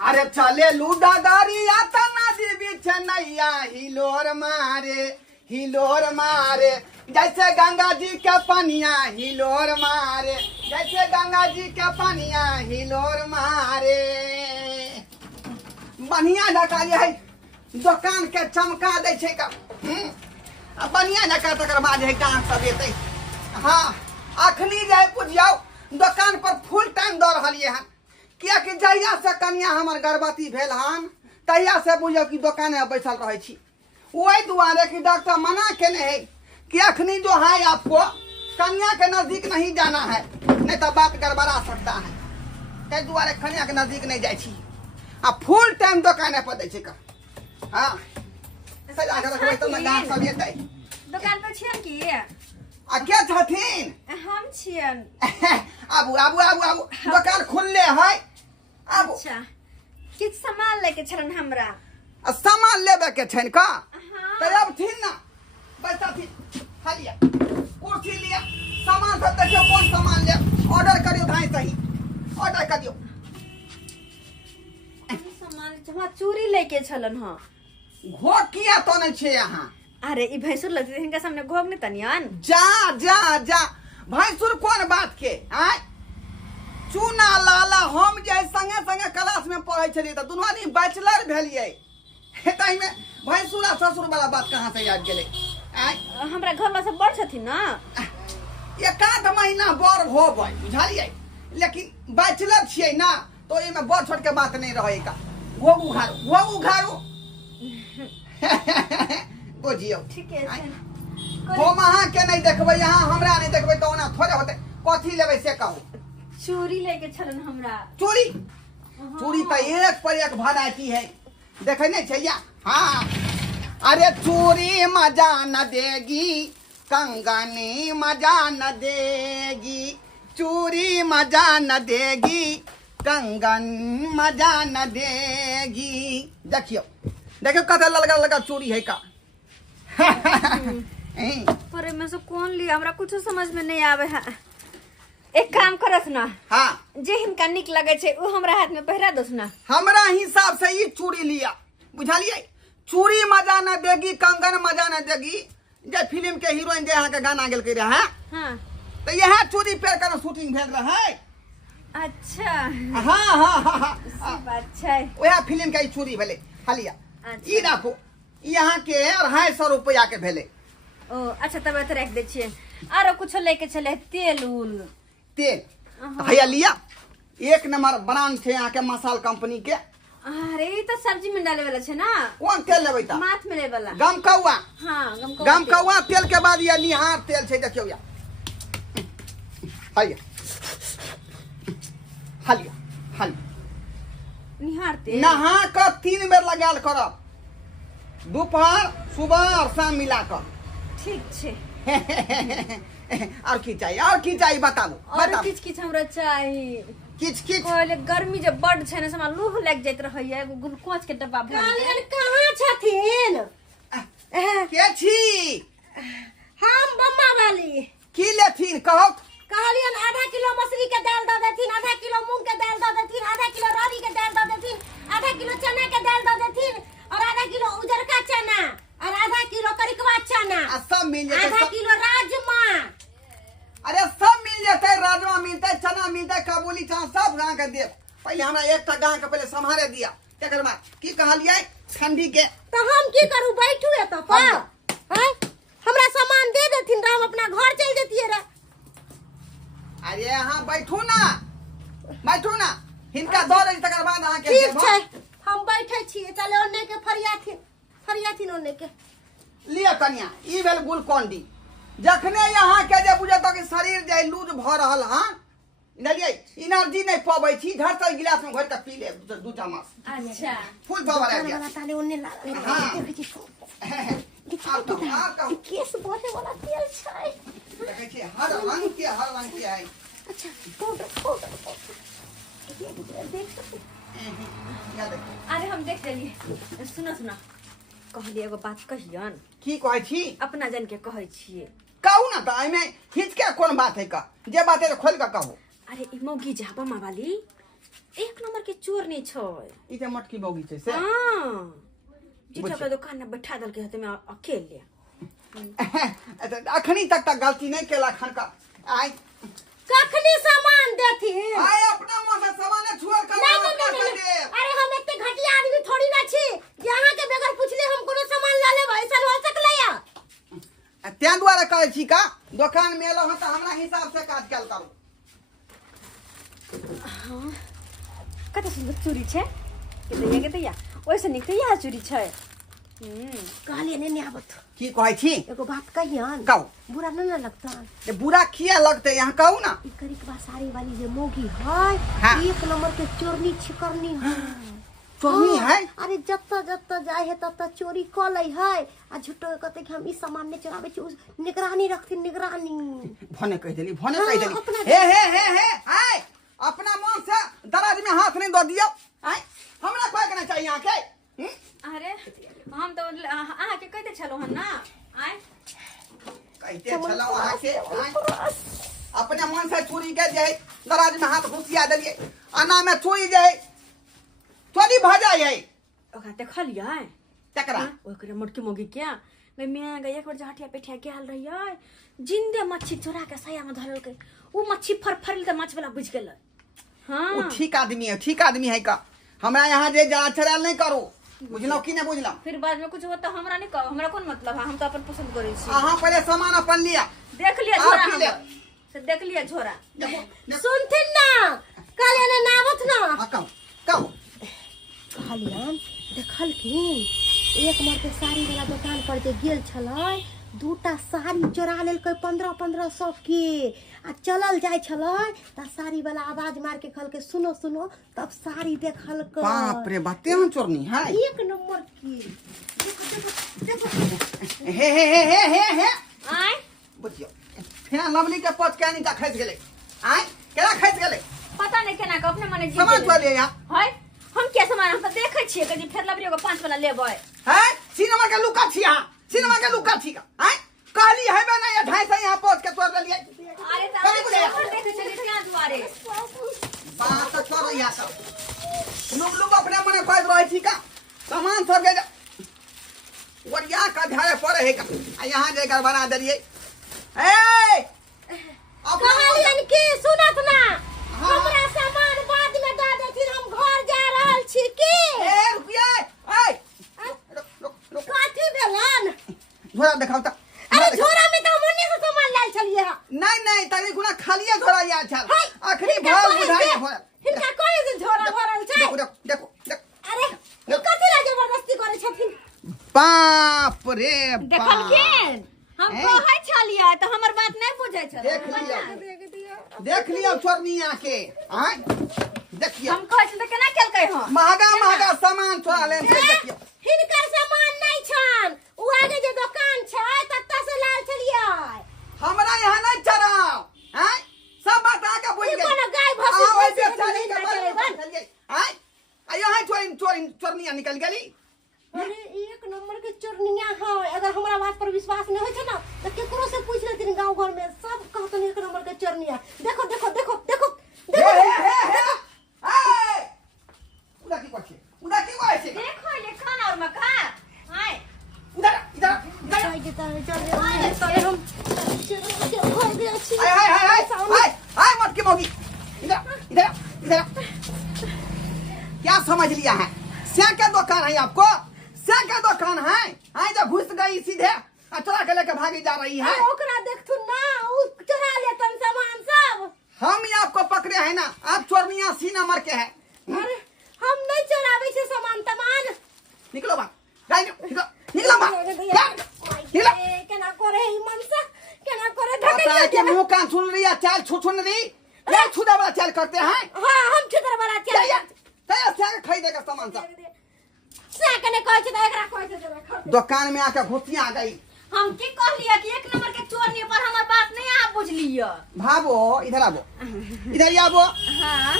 अरे चले लूडा दारिया तना दी बीच नैया हिलोर मारे जैसे गंगा जी के पनिया हिलोर मारे जैसे गंगा जी के पनिया हिलोर मारे। बढ़िया ढका है दुकान के चमका दे छे का बढ़िया ढका तकर बाद है डांस सब एते। हाँ अखनी जाए बुझियो दुकान पर फुल टाइम दौड़ रहिए हन किया कि जहिया से कन्या हमर गर्भवती भेल हन तहिया से बुझियो कि दुकाने में बैठल रहे छी। वही दुआरे कि डॉक्टर मना केने है कि अखनी जो है आपको कन्या के नजदीक नहीं जाना है नहीं तो बात गड़बड़ा सकता है। ते दुआरे कन्या के नजदीक नहीं जाए छी आ फुल टाइम दुकाने पर दै छी का। हां सजा के रखबै त गांठ सब एतै दुकान पर छियन की आ के छथिन हम छियन। आबू दुकान खुलले है आबू। अच्छा किछ सामान लेके छलन हमरा सामान लेबे के छन का। हां त अब थिन ना बैठा थी हालिया कुर्सी लिया सामान सब देखियो कौन सामान ले ऑर्डर करियो भाई सही ऑर्डर कर दियो। सामान जमा चूड़ी लेके छलन हां घो किया तो नहीं छे यहाँ। अरे ई भैंसुर लगते इनका सामने घोग नहीं तनियन जा भैंसुर कौन बात के आय चूना लाला हम जे संगे संगे क्लास में पढ़े छलिए त दुनू आदमी बैचलर भेलिए तई में भैंसुर आ ससुर वाला बात कहां से याद गेले आय। हमरा घर में सब बड़ छथिन ना एक आध महीना बड़ होबै बुझालिए लेकिन बैचलर छिए ना तो एमे बड़ छोट के बात नहीं रहे का। वो उघारू बुझियो ठीक है हम अहाँ के नहीं देखबै यहाँ हमरा नहीं देखबै तो ओना थोड़े होते कथी लेबै से कहू। चूड़ी लेके छलन हमरा चूड़ी चूड़ी तो एक पर एक वैरायटी है देखे नहीं छैया। हाँ अरे चूड़ी मजा न देगी कंगनी मजा न देगी चूड़ी मजा न देगी कंगन मजा न देगी। देखियो कते लगा चूड़ी है का। पर में से कौन लिया हमरा कुछ समझ में नहीं आवे है। एक काम करस ना हाँ जे हिनका निक लगे छे वो हमरा हाथ में पहरा दस ना। हमरा हिसाब से ये चूड़ी लिया बुझलिए चूड़ी मजा न देगी कंगन मजा न देगी जे फिल्म के हीरोइन जे यहाँ के गाना गेल रहे है हाँ तो यह चूड़ी पेर कर शूटिंग भेल रहे। अच्छा हाँ बात छै वह फिल्म के चूड़ी भेले हलिया अच्छा। ई राखो यहाँ के 250 रुपया के भेले। ओ अच्छा तब तो रख दे छिए आरो कुछ लेके चले तेल उल तेल भैया लिया एक नंबर ब्रांड थे यहाँ के मसाल कंपनी के। अरे ई तो सब्जी में डाले वाला छे ना कौन तेल लेबै त माथ में ले वाला गमकौआ। हां गमकौआ तेल के बाद ये निहार तेल छै देखियो या हलिया निहार तेल नहा कर 3 बेर लगाल करब दोपहर सुबह और शाम मिला कर। ठीक छे और की चाहिए बता दो और किछ हमरा चाहिए किछ पहले गर्मी जब बढ़ छै ने समा लूह लग जाइत रहैया एगो ग्लूकोज के डब्बा भर कालियन कहाँ छथिन के छी हम बम्मा वाली की लेथिन कहो। कहलियन आधा किलो मसूरी के दाल दे देथिन आधा किलो मूंग के दाल दे देथिन आधा किलो रागी के दाल दे देथिन आधा किलो चना के दाल दे देथिन और आधा किलो उजरका चना और आधा किलो करिकवा चना सब मिल आधा जाते किलो राजमा। अरे सब मिल जाते राजमा मिलते चना मिलते काबुली चना सब गाँव के देव पहले हमरा एक गाँव के पहले संभाले दिया तकर बाद की कहलिए ठंडी के तो हम की करू बैठू एत पर हैं हमरा सामान दे देथिन त हम अपना घर चल जतिए रे। अरे यहाँ बैठू ना हिनका दो रही तकर बाद अहाँ के ठीक छै हम बैठे छिए चले ओने के फरियाथिन ओने के लिया कन्या ई भेल गुलकोंडी जखने यहाँ के जे बुझे तो कि शरीर जे लूज भ रहल हां नलिए एनर्जी नहीं पाबै छी घर से गिलास में भर के पी ले दू चम्मच अच्छा फुल पावर आ गया। ताले ओने ला आप केस बढ़े वाला तेल छै देखे छी हर रंग के है। अच्छा पाउडर देख सकते या देखिए अरे हम देख लेलिए सुनो कहलिए एगो बात कहियन की कहै छी अपना जन के कहै छिए कहू ना त एमे हिचके कौन बात है का जे बात है खोल के कहो। अरे ई मौगी जाबा माँ वाली एक नंबर के चोर नहीं छो। ई जे मटकी बौगी छै से हां जीठा के दुकान में बैठा दल के हाथ में अकेले। अखनी तक गलती नहीं केला खन का आई कखनी सामान देथी आई अपना मुंह से सामान छुआ कर नहीं। अरे हम इतने घटिया आदमी थोड़ी ना छी यहाँ के बगैर पूछले हम कोनो सामान ला लेबै ऐसा हो सकलैया। त्या द्वारा कहै छी का दुकान में एलो ह त हमरा हिसाब से काज कल करू। हां कत सुंदर चोरी छे के दैया ओइसे निक या चोरी छे। कहलिए ने आबत की कहै छी एगो बात कहियन कहू बुरा न लगता ये बुरा किया लगते यहाँ कहू ना। ई करी के साड़ी वाली जे मोगी है हाँ। एक नंबर के चोरनी छिकरनी है। चोरनी है अरे जत्ता जत्ता जाए है तत्ता चोरी क लै है आ झुट्टो कहते कि हम ई सामान ने चोराबे छी निगरानी रखती निगरानी भने कह देली भने कह देली अपना हे आय अपना मन से दराज में हाथ नहीं दो दियो आय हमरा कोई करना चाहिए यहाँ के अरे हम तो अहाँ के कहते छलो हन ना आय कहते छलो अहाँ के अपने मन से चोरी के जाए दराज में हाथ घुसिया देलिए अना में चोरी जाए चोरी भ जाए ओका देखलियै तकरा ओकरे मोटकी मोगी क्या मैं गई एक बार जहटिया पेठिया गेल रहियै जिंदे मच्छी चोरा के सया में धरल के वो मच्छी फरफरल त माछ वाला बुझ गेल। हां वो ठीक आदमी है का हमरा यहाँ जे जा चराल नहीं करो बुझलो कि नहीं बुझलो। फिर बाद में कुछ होता हमरा नहीं कहो हमरा कौन मतलब है हम तो अपन पसंद करै छी। अहाँ पहले सामान अपन लिया देख लिया झोरा से देख लिया झोरा सुनथिन ना काले ने नावत ना कहू कहलियन देखलखिन एक मार के साड़ी वाला दुकान पर जे गेल छलै दूटा साड़ी चोरा लेलकै 1500 के आ चलल जाय छलै त साड़ी वाला आवाज मार के कहलकै सुनो सुनो तब साड़ी देखलकै। बाप रे बाते हम चोरनी है एक नंबर की देखो हे आय बुझियो फेन लवली के पच के नीचा खसि गेलै आय केना खसि गेलै पता नहीं केना के अपने मने जी सामान चोर लिया है हम क्या सामान हम तो देखे छिए कभी फेर लबरी को 5 वाला लेबै है सिनेमा के लुका छी हां सिनेमा के लुका छी का आय कहली है बे नहीं 250 यहां पहुंच के तोड़ लिए। अरे तो देखे चले क्या दुआरे बात तो चोर या सब लोग अपने मने कोई रहे छी का सामान सब के वरिया का धारे पड़े है का यहां जे घर बना देलिए ए कहलियन की सुनत ना हमरा सामान बाद में द देथिन हम घर जा रहल छी की ए रुपया ए काठी भेलन झोरा दिखाओ त अरे झोरा में तो मुन्ने से सामान लाल छलिए नहीं तनी गुना खालिए झोरा या छल आखिरी भाव बुझाई भरल हिनका कोई से झोरा भरल छै देखो अरे ई कथि ला जबरदस्ती करे छथिन बाप रे देखल केन हम कहै छलिए त हमर बात नहीं बुझै छ देख लियो चोरनिया के आय देखियो हम कहै छ त केना केलकै हो महंगा सामान चोरा ले देखियो हिनकर सामान नहीं छन उ आगे जे दुकान छै तत्ता से लाल छलिए हमरा यहाँ नहीं चराओ हैं सब बात आके बुझ गए कोनो गाय भैंस ओए बेचारी के बारे हैं आ यहाँ चोरनिया निकल गेली। अरे एक नंबर के चोरनिया है अगर हमरा बात पर विश्वास नहीं होय छै ना त केकरो से पूछ लेथिन गांव घर में सब कहतन एक नंबर के चोरनिया। देखो उदा की कोछे देखो ले खाना और मका आय इधर आई देता है चल हम घर गए छी हाय मत के मोगी इधर क्या समझ लिया है क्या क्या दुकान है आपको क्या क्या दुकान है हाय जब घुस गई सीधे चोरा के लेके भागी जा रही है ओकरा देखथुन ना उ चोरा लेतन सामान सब हम ही आपको पकड़े हैं ना आप चोरनिया सी नंबर के है। अरे हम नहीं चोरावे छे सामान तमान निकलो बा निकलो बा निकलो केना करे ई मनसा केना करे पता है कि ढकलिया मुंह कान सुन रही है चाल छुन रही ये छुदा वाला चाल करते हैं हां हम छितर वाला क्या खरीदेगा सामान सब साकने कहै छै त एकरा कहै छै जरा दुकान में आके घुसिया गई। हम की कहलिए कि एक नंबर के चोरनी पर हमर बात नहीं आप बुझलिए भाबो इधर आबो इधर आबो हां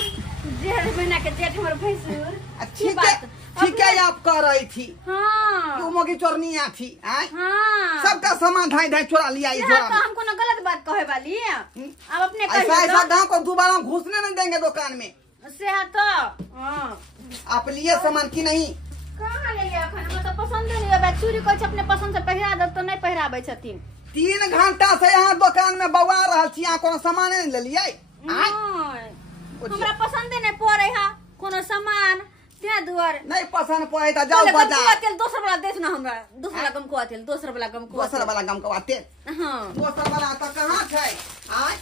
जेठ महीना के जेठ हमर भैंसुर ठीक है आप कह रही थी हां तू मोगी चोरनिया थी आय हां सबका सामान धाई चोरा लिया इस यह झोरा तो में। हमको ना गलत बात कहे वाली अब अपने ऐसा कहिए गांव को दोबारा घुसने नहीं देंगे दुकान में से तो हां आप लिए सामान की नहीं कहां ले लिया खाना मतलब पसंद नहीं है चूड़ी कोई अपने पसंद से पहिरा दे तो नहीं पहिराबै छथिन 3 घंटा से यहाँ दुकान में बौआ रहल छी यहाँ कोनो सामान नहीं ले लिए हमरा पसंद नहीं पड़े हा कोनो सामान ते दुआरे नहीं पसंद पड़े त जाओ बाजार तेल दोसर वाला देख ना हमरा दूसरा गम को तेल दोसर वाला गम को दोसर वाला गम को तेल हां दोसर वाला त कहां छै आय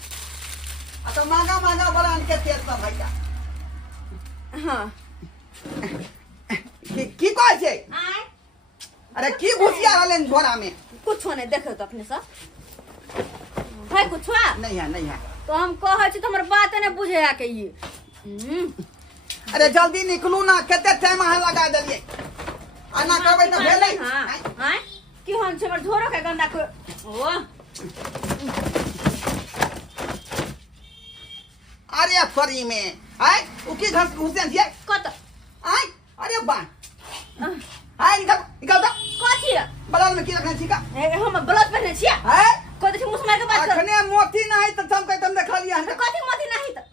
आ तो महंगा महंगा ब्रांड के तेल सब भैया हां की कहै छै आय अरे की घुसिया रहले झोरा में कुछ नहीं देखो तो अपने सब है कुछ नहीं है तो हम कहै छी तो हमर बात नहीं बुझे आ के ये अरे जल्दी निकलू ना केते टाइम अहाँ लगा देलिए आना कहबै त भेलै हां की हम हमर झोरो के गंदा को ओ अरे फरी में आय उ की घुसिया छिए कत आय अरे बा आय निकल द कथि बलाल में की रखने छी का हम ब्लाउज पहने छियै है कथि छी मुसमा के बात कर अखने मोती नहीं त हम कह तुम देखा लिया तो कथि मोती नहीं त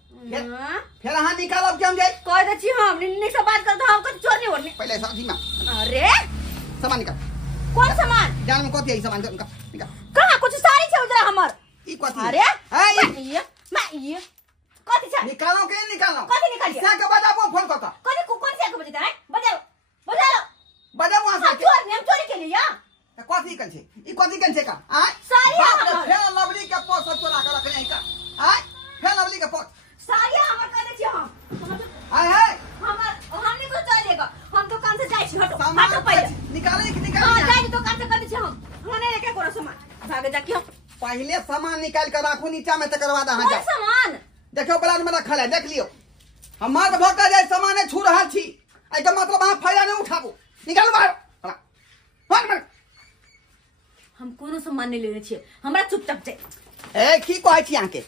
फिर अहाँ निकालब के हम जाए कह दे छी हम निन्नी से बात कर तो हम कुछ चोर नहीं होने पहले साथी में अरे सामान निकाल कौन सामान जान में कथि है सामान निकाल कहां कुछ साड़ी छै उधर हमर ई कथि अरे है ये कथि छै निकालो के निकालो कथि निकालिए से के बजाबो फोन क कथि कौन से के बजता है बजाओ बजाओ वहां से चोर ने हम चोरी के लिए या कथि कन छै ई कथि कन छै का आय साड़ी हमर फेर लवली के पोस चोरा के रखने है का आय फेर लवली के पोस साड़ी हमर कह दे छी हम आय है हमर हम नहीं कुछ चलेगा हम दुकान से जाई छी हटो सामान हटो पहले निकाले कि हां निकाल जाई दुकान से कह दे छी हम होने लेके कोनो सामान भागे जाके हम पहले सामान निकाल कर राखू नीचा में तकर बाद अहाँ कौन जाओ सामान देखो ब्लाउज में रखल है देख लियो हम मत भका जाय सामान छू रहल छी ए के मतलब अहाँ फायदा नहीं उठाबू निकाल बाहर हम कोनो सामान नहीं लेने छी हमरा चुपचाप जाए ए की कहै छी अहाँ के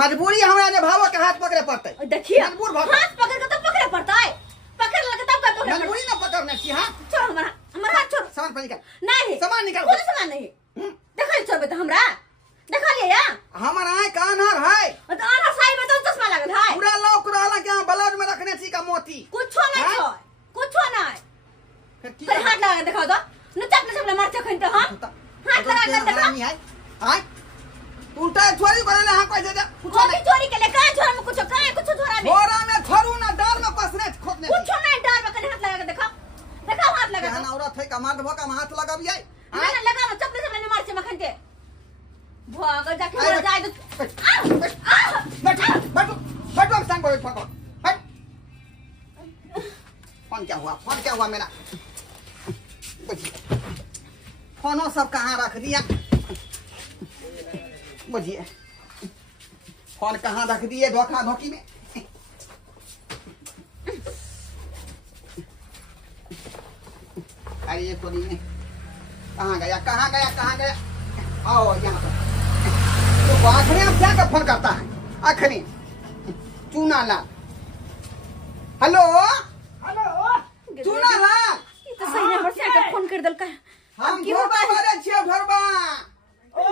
मजबूरी हमरा जे भावो के हाथ पकड़े पड़तै देखिए मजबूर भऽ हाथ पकड़ के तब पकड़े पड़ता है पकड़ लगे तब का पकड़ मजबूरी ना पकड़ने छी हां छोड़ हमारा हाथ छोड़ सामान पर निकाल नहीं सामान निकाल कोई सामान नहीं देखा छोड़ बे हमरा देखा लिया या हमर आय कानर है तो आना साई में तो चश्मा लागल है पूरा लौक रहला के ब्लाउज में रखने छी का मोती कुछो नहीं हाँ? है कुछो नहीं फिर की फिर हाथ लगा देखा दो न चपले चपले मार चखन तो हम हाथ लगा के देखा नहीं है आय उल्टा चोरी करे हां कह दे चोरी चोरी के लिए कहां झोरा में कुछ कहां कुछ झोरा में झोरा में छोड़ू ना डाल में कसने खोदने कुछो नहीं डाल में कने हाथ लगा के देखा देखा हाथ लगा केहन औरत है कमार भका में हाथ लगाबियै मैंने लगा लो चपले चपले मार से मखनते भाग जाके मर जाए तो बैठो संग बोल पकड़ हट फोन क्या हुआ मेरा फोनो सब कहाँ रख दिया बुझिए फोन कहाँ रख दिए धोखा धोखी में अरे तो नहीं कहाँ गया आओ यहाँ पर तो आखिरी अब क्या फोन करता है आखिरी चूना लाल हेलो चूना लाल ये तो सही नंबर से आके फोन कर दल का हम घोरबा बारे छियै घोरबा ओ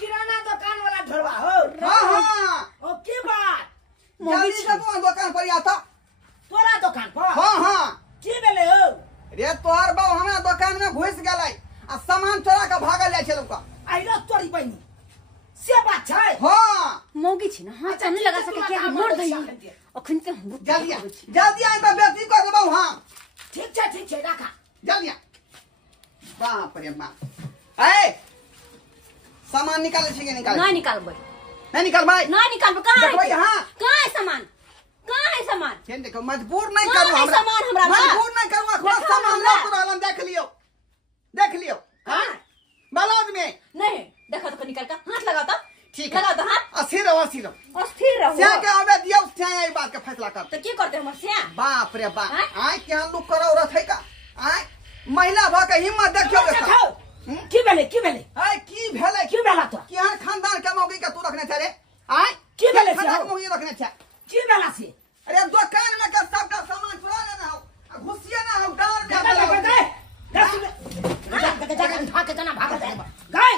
किराना दुकान वाला ढोरबा हो हाँ ओ की बात जल्दी से तू दुकान पर आता तोरा दुकान पर हाँ की भेले हो रे तोहर बाबू हमरा दुकान में घुस गेलै आ सामान चोरा के भागल जाइ छै लोका आइलो तोरी बहिनी से बात छै हाँ मौगी छी ना हां चल लगा सके के हम मोड़ दई अखन के हम जल्दी आ तो बेटी कर देबौ हां ठीक छै राखा जल्दी आ बाप रे बाप ए सामान निकाले छी के निकाल नहीं निकालबै नहीं निकाल भाई नहीं निकालबै कहां देखबै है यहाँ कहां है सामान केन देखो मजबूर नहीं कहाँ करू है हमरा सामान हमरा मजबूर नहीं करू खुद देखा सामान हमरा। लौट रहलन देख लियो हां ब्लाउज में नहीं देखो तो निकाल का हाथ लगाओ तो ठीक लगाओ तो हाथ अस्थिर रहो अस्थिर रहो क्या के आवे दियो क्या ई बात के फैसला कर तो की करते हमर सिया बाप रे बाप हाँ? आय क्या लुक करो औरत है का आय महिला भ के हिम्मत देखियो देखा की भेले आय की भेलै की भेला तो केहन खानदान के मौगी के तू रखने छ रे आय की भेलै से खानदान हो? के मौगी रखने छ की भेला से अरे दुकान में का सबका सामान चुरा लेना हो घुसिए ना हो डार गए भाग के जना भाग गए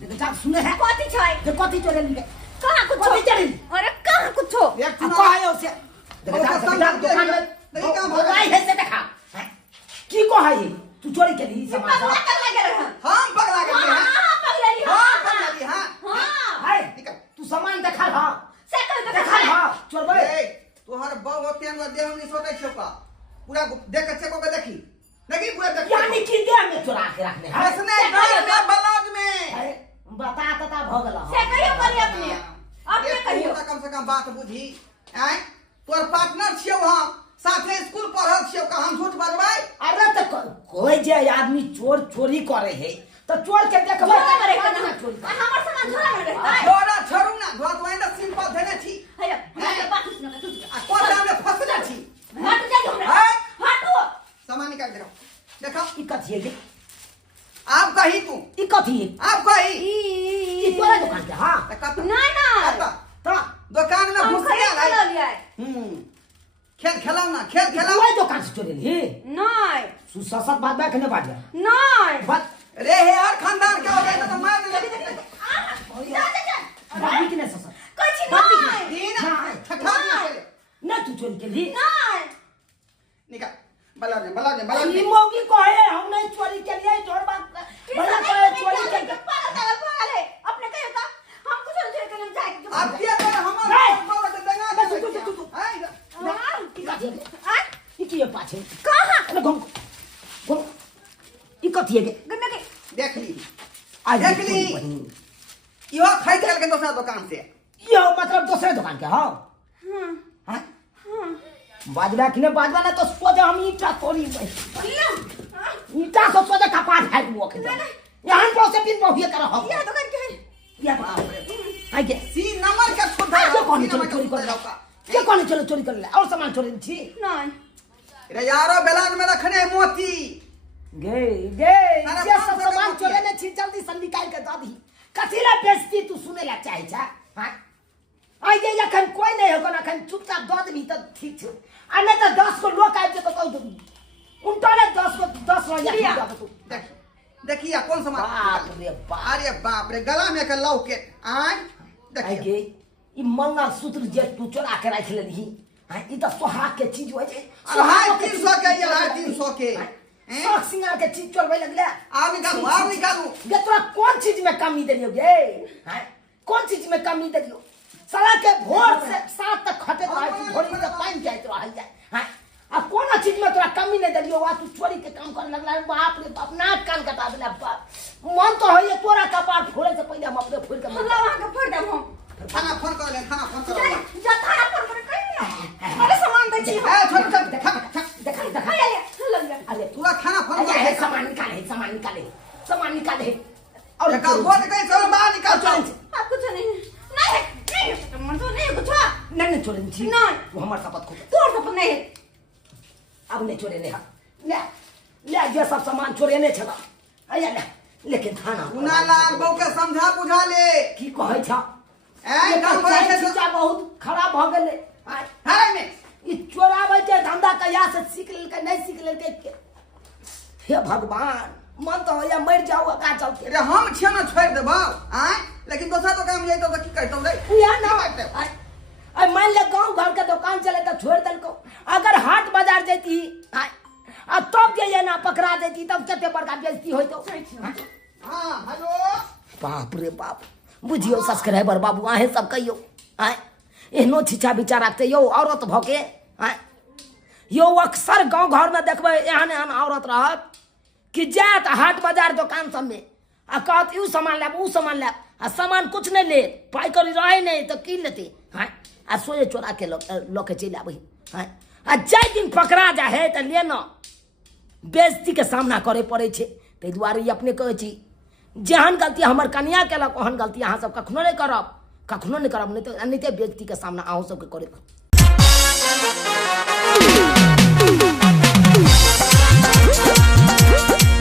देखो जा सुने है कथि छै जे कथि चोरे लिए कहां कुछ कथि चोरे अरे कहां कुछ एक आ कहा है उसे है ये तू चोरी के लिए सामान पगला कर लगे रहे हम पगला गए हैं हां पगलेली हां पगला हां हां है निकल तू सामान देखा हां से कर देखा हां चोर भाई ए तोहर बहु होते हैं देह में सोते छो का पूरा देख के चेको के देखी देखी पूरा देख यानी कि दे में चुरा के रखने है हंसने में ब्लाउज में बता तता भगला से कहियो करे अपने कहियो कम से कम बात बुझी हैं तोर पार्टनर छियो हम साथे स्कूल पढ़ल छियो का हम झूठ बजबै अरे तो कोई जे आदमी चोर चोरी करे है तो चोर के देखबे करे ना चोरी हमर सामान झोरा में रहता छोड़ा छोड़ू ना घर तो ऐना सिंपल देने छी है हमर बात सुन के तू आ कोटा में फसले छी हट जा हमरा हैं हटो सामान निकाल दे देखो ई कथि है आप कही तू ई कथि है आप कही ई तोरा दुकान के हां ना तो दुकान में हम घुस खरीद गया कर लिया खेल खेलाओ ना खेल खेलाओ तू दुकान से चोरी ली नहीं सुससत बात बा कने बात नहीं बात रे हे हर खानदान के हो गए तो मार दे जा जा जा बाबी किने ससत कुछ नहीं तीन नहीं। छठा ना तू चोरी के ली नहीं निकाल बला ई मौगी कहे हम नहीं चोरी के लिए चोर बात बड़ा कहे चोरी के अपने कहे था हम कुछ चोरी करने जाए आप क्या कर हमारा नहीं। बाबा के दंगा तू हैं ई की पाछे कहां अरे घुम घुम ई कथि है गन्ना के देख ली आज देख ली यो खरीद के दूसरा दुकान से यो मतलब दूसरे दुकान के हां हां हां बाजरा किने बाजवा ना तो सोचे हम ईटा तोड़ी में ईटा तो सोचे कपाट है वो के यहां पर से पिन बहुए कर हम ये दुकान के या आगे सी नंबर के खुदा के कौन चोरी कर ला के कौन चोरी कर ले और सामान चोरी छी नहीं रे यारो बेलान में रखने है मोती गे ये सब सामान चोरे ने छी जल्दी से निकाल के द दी कथी ला बेइज्जती तू सुने ला चाहे छा हां आई जे यखन कोई नहीं होगा अखन चुपचाप द दी तो ठीक छ आ नहीं तो 10 को लोग आइ जे तो कह दू उनटा ने 10 को 10 रुपया दे तू देख देखिए कौन सा बाप रे बाप अरे बाप रे गला में के लौके आय देखिए आगे ई मंगलसूत्र जे तू चोरा के रख लेली हां ई तो सोहाग के चीज होय छै अरे हाय 300 के ये हाय 300 के सोहाग सिंगार के चीज चोरबै लगले आप निकालू ये तोरा कौन चीज में कमी देलियो गे हां कौन चीज में कमी देलियो साला के भोर से सात तक खटे रहे छी भोरी से पानी जाइत रह जाय हां आ कौन चीज में तोरा कमी नहीं देलियो वा तू चोरी के काम करे लगला बाप रे बाप नाक कान कटा देला बाप मन तो होय तोरा कपार फोड़े से पहले हम अपने फोड़ के अल्लाह वहां के फोड़ दम हम थाना फोन कर ले थाना फोन कर जा थाना पर कहीं ना अरे सामान दे छी ए छोड़ देख देखा ले ले ले अरे पूरा थाना फोन कर अरे सामान निकाले और का बोल के चलो बाहर निकाल चल आप कुछ नहीं मन तो नहीं कुछ नहीं चोरे छी नहीं तू हमर शपथ खो तोर तो नहीं अब नहीं चोरे ले ले जे सब सामान चोरे ने छला आया ले लेकिन थाना उना लाल बहू के समझा बुझा ले की कहै छ ए गांव में से चीजा बहुत खराब भ गेले हाय में ई चोराबै के धंधा कहिया से सीख लेलकै नहीं सीख लेलकै हे भगवान मन तो होया मर जाओ का चलते रे हम छे में छोड़ देबो आय लेकिन दूसरा तो काम जाई तो की करतौ रे या ना आई मान ले गांव घर के दुकान चले तो छोड़ देलको अगर हाट बाजार जैती आ तब जे ना पकड़ा देती तब कते बड़का बेइज्जती होइतो हां हेलो बाप रे बाप बुझियो सब्सक्राइबर बाबू आहे सब कहियो आय एहनो छिछा विचार रखते यो औरत भके आय यो अक्सर गांव घर में देखबे एहन औरत रहत कि जात हाट बाजार दुकान सब में आ कहत यू सामान ले ऊ सामान ले आ सामान कुछ नहीं ले पाई करी रहे नहीं तो की लेते हां आ सोए चोरा के लोग के चल आबही हां आ जाय दिन पकड़ा जा है त लेना बेइज्जती के सामना करे पड़े छे तै दुआरे ई अपने कहै छी जेहन गलती हमर कन्या केलक ओहन गलती अहाँ सब कखनो नहीं करब नहीं तो बेइज्जती के सामना अहूँ सबके करे